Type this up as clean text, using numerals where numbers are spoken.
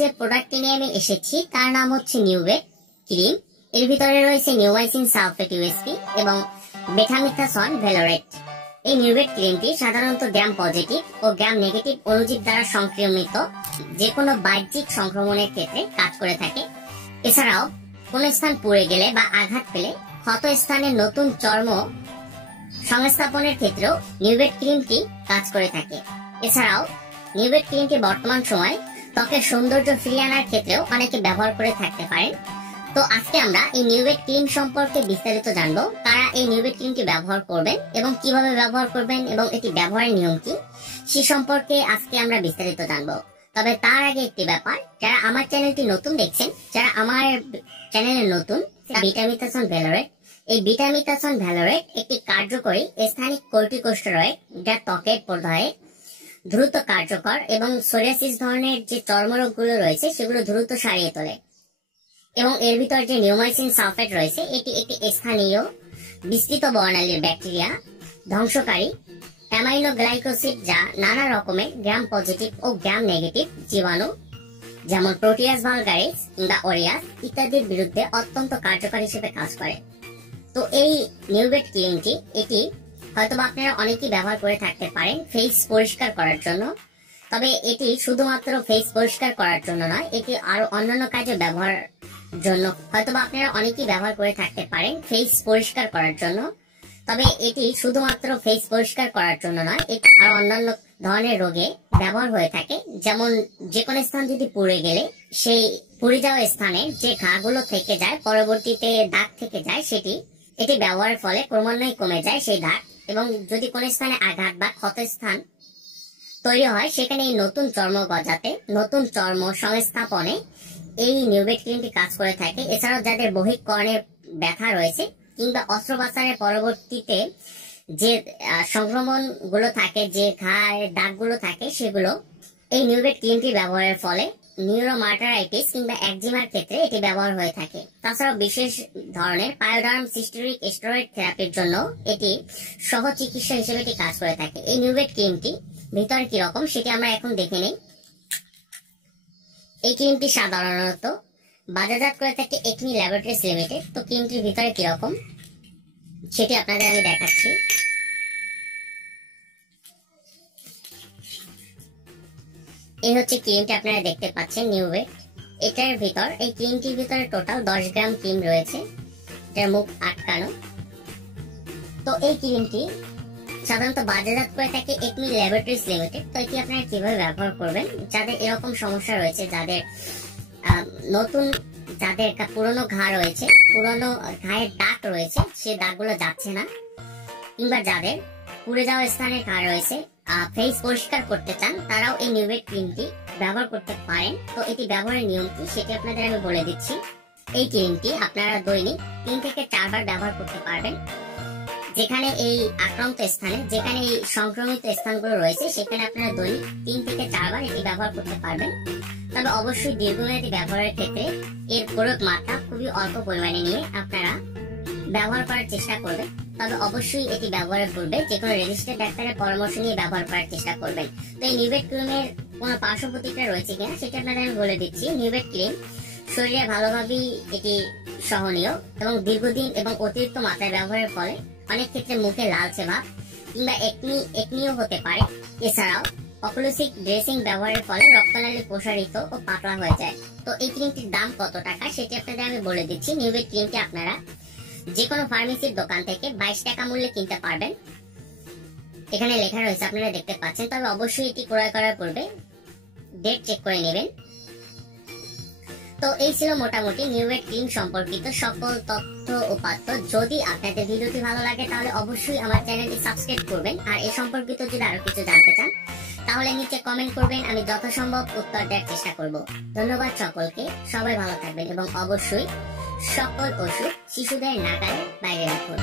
যে প্রোডাক্টটি নিয়ে আমি এসেছি তার নাম হচ্ছে নিউভেট ক্রিম। এর ভিতরে রয়েছে নিওমাইসিন সালফেট ইউএসপি এবং বেটামিথাসন ভ্যালোরেট। এই নিউভেট ক্রিমটি সাধারণত গ্রাম পজিটিভ ও গ্রাম নেগেটিভ অণুজীব দ্বারা সংক্রমিত যে কোনো বাহ্যিক সংক্রমণের ক্ষেত্রে কাজ করে থাকে। এছাড়াও কোন স্থান পুড়ে গেলে বা আঘাত পেলে ক্ষত স্থানে নতুন চর্ম সংস্থাপনের ক্ষেত্রেও নিউভেট ক্রিমটি কাজ করে থাকে। এছাড়াও নিউভেট ক্রিমটি বর্তমান সময় ত্বকের সৌন্দর্য ফিরিয়ে আনার ক্ষেত্রেও অনেকে ব্যবহার করে থাকতে পারেন। তো আজকে আমরা এই নিউভেট ক্রিম সম্পর্কে বিস্তারিত জানবো, কারা এই নিউভেট ক্রিমটি ব্যবহার করবেন এবং কিভাবে ব্যবহার করবেন এবং এটি ব্যবহারের নিয়ম কি সে সম্পর্কে আজকে আমরা বিস্তারিত জানবো। তবে তার আগে একটি ব্যাপার, যারা আমার চ্যানেলটি নতুন দেখছেন, যারা আমার চ্যানেলে নতুন, বেটামিথাসন ভ্যালোরেট, এই বেটামিথাসন ভ্যালোরেট একটি কার্যকরী স্থানিক কর্টিকোস্টেরয়েড যা ত্বকের প্রদাহে দ্রুত কার্যকর এবং সোরিয়াসিস ধরনের যে চর্মরোগগুলো রয়েছে সেগুলো দ্রুত সারিয়ে তোলে। এবং এর ভিতর যে নিওমাইসিন সালফেট রয়েছে এটি একটি স্থানীয় বিস্তৃত বর্ণালীর ব্যাকটেরিয়া ধ্বংসকারী অ্যামাইনো গ্লাইকোসিড যা নানা রকমের গ্রাম পজিটিভ ও গ্রাম নেগেটিভ জীবাণু যেমন প্রোটিয়াস ভালগারিস কিংবা ওরিয়াস ইত্যাদির বিরুদ্ধে অত্যন্ত কার্যকর হিসেবে কাজ করে। তো এই নিউভেট ক্রিমটি এটি হয়তোবা আপনারা অনেকেই ব্যবহার করে থাকতে পারেন ফেস পরিষ্কার করার জন্য। তবে এটি শুধুমাত্র ফেস পরিষ্কার করার জন্য নয়, এটি আরো অন্যান্য কাজে ব্যবহার জন্য হয়তোবা আপনারা অনেকেই ব্যবহার করে থাকতে পারেন ফেস পরিষ্কার করার জন্য। তবে এটি শুধুমাত্র ফেস পরিষ্কার করার জন্য নয়, এটি আরো অন্যান্য ধরনের রোগে ব্যবহার হয়ে থাকে। যেমন যে কোনো স্থান যদি পুড়ে গেলে সেই পুড়ে যাওয়া স্থানে যে ঘাগুলো থেকে যায়, পরবর্তীতে দাগ থেকে যায়, এটি ব্যবহারের ফলে ক্রমান্বয়ে কমে যায় সেই দাগ। এবং যদি কোনো স্থানে আঘাত বা ক্ষত স্থান তৈরি হয় সেখানে এই নতুন চর্ম গজাতে, নতুন চর্ম সংস্থাপনে এই নিউভেট ক্রিমটি কাজ করে থাকে। এছাড়াও যাদের বহিঃ কর্ণে ব্যথা রয়েছে কিংবা অস্ত্রোপচারের পরবর্তীতে যে সংক্রমণ গুলো থাকে, যে ঘায়ের দাগগুলো থাকে, সেগুলো এই নিউভেট ক্রিমটি ব্যবহারের ফলে নিউরোমার্টারাইটিস কিংবা একজিমার ক্ষেত্রে এটি ব্যবহার হয়ে থাকে। তাছাড়াও বিশেষ ধরনের পায়োডার্ম সিস্টেরিক স্টেরয়েড থেরাপির জন্য এটি সহ চিকিৎসা হিসেবে এটি কাজ করে থাকে। এই নিউভেট ক্রিমটি ভিতরে কি রকম সেটি আমরা এখন দেখে নেই। এই ক্রিমটি সাধারণত বাজারজাত করে থাকে একমি ল্যাবরেটরিজ লিমিটেড। তো ক্রিমটির ভিতরে কি রকম সেটি আপনাদের আমি দেখাচ্ছি। এই হচ্ছে ক্রিমটি, আপনারা দেখতে পাচ্ছেন নিউভেট। এটার ভিতর, এই ক্রিমটির ভিতরে টোটাল 10 গ্রাম ক্রিম রয়েছে, এটার মুখ আটকানো। তো এই ক্রিমটি সাধারণত বাজারজাত করে থাকে একমি ল্যাবরেটরিজ লিমিটেড। তো এটি আপনারা কিভাবে ব্যবহার করবেন, যাদের এরকম সমস্যা রয়েছে, যাদের নতুন, যাদের পুরনো ঘা রয়েছে, পুরনো ঘায়ের দাগ রয়েছে, সে দাগগুলো যাচ্ছে না, কিংবা যাদের পুড়ে যাওয়া স্থানে ঘা রয়েছে, ফেস পরিষ্কার করতে চান, তারাও এই নিউভেট ক্রিমটি ব্যবহার করতে পারেন। তো এটি ব্যবহারের নিয়ম কি সেটি আপনাদের আমি বলে দিচ্ছি। এই ক্রিমটি আপনারা দৈনিক 3 থেকে 4 বার ব্যবহার করতে পারবেন। যেখানে এই আক্রান্ত স্থানে, যেখানে এই সংক্রমিত স্থানগুলো রয়েছে, সেখানে আপনারা দৈনিক 3 থেকে 4 বার এটি ব্যবহার করতে পারবেন। তবে অবশ্যই দীর্ঘমেয়াদী ব্যবহারের ক্ষেত্রে এর প্রয়োগ মাত্রা খুবই অল্প পরিমাণে নিয়ে আপনারা ব্যবহার করার চেষ্টা করবেন। তবে অবশ্যই এটি ব্যবহারের পূর্বে যে কোনো রেজিস্টার্ড ডাক্তারের পরামর্শ নিয়ে ব্যবহার করার চেষ্টা করবেন। তো এই নিউভেট ক্রিমের কোনো পার্শ্ব প্রতিক্রিয়া রয়েছে কিনা সেটা আপনাদের আমি বলে দিচ্ছি। নিউভেট ক্রিম শরীরে ভালোভাবেই এটি সহনীয় এবং দীর্ঘদিন এবং অতিরিক্ত মাত্রায় ব্যবহারের ফলে অনেক ক্ষেত্রে মুখে লালচে ভাব কিংবা একনিও হতে পারে। এছাড়াও অকুলোসিক ড্রেসিং ব্যবহারের ফলে রক্তনালী প্রসারিত ও পাতলা হয়ে যায়। তো এই ক্রিমটির দাম কত টাকা সেটি আপনাদের আমি বলে দিচ্ছি। নিউভেট ক্রিমটি আপনারা যে কোনো ফার্মেসির দোকান থেকে 22 টাকা মূল্যে কিনতে পারবেন, এখানে লেখা রয়েছে, আপনারা দেখতে পাচ্ছেন। তবে অবশ্যই এটি ক্রয় করার পূর্বে ডেট চেক করে নেবেন। তো এই ছিল মোটামুটি নিউভেট ক্রিম সম্পর্কিত সকল তথ্য উপাত্ত। যদি আপনাদের ভিডিওটি ভালো লাগে তাহলে অবশ্যই আমার চ্যানেলটি সাবস্ক্রাইব করবেন। আর এই সম্পর্কিত যদি আরো কিছু জানতে চান তাহলে নিচে কমেন্ট করবেন, আমি যথাসম্ভব উত্তর দেওয়ার চেষ্টা করব। ধন্যবাদ সকলকে, সবাই ভালো থাকবেন এবং অবশ্যই সকল ওষুধ শিশুদের নাগালের বাইরে রাখুন।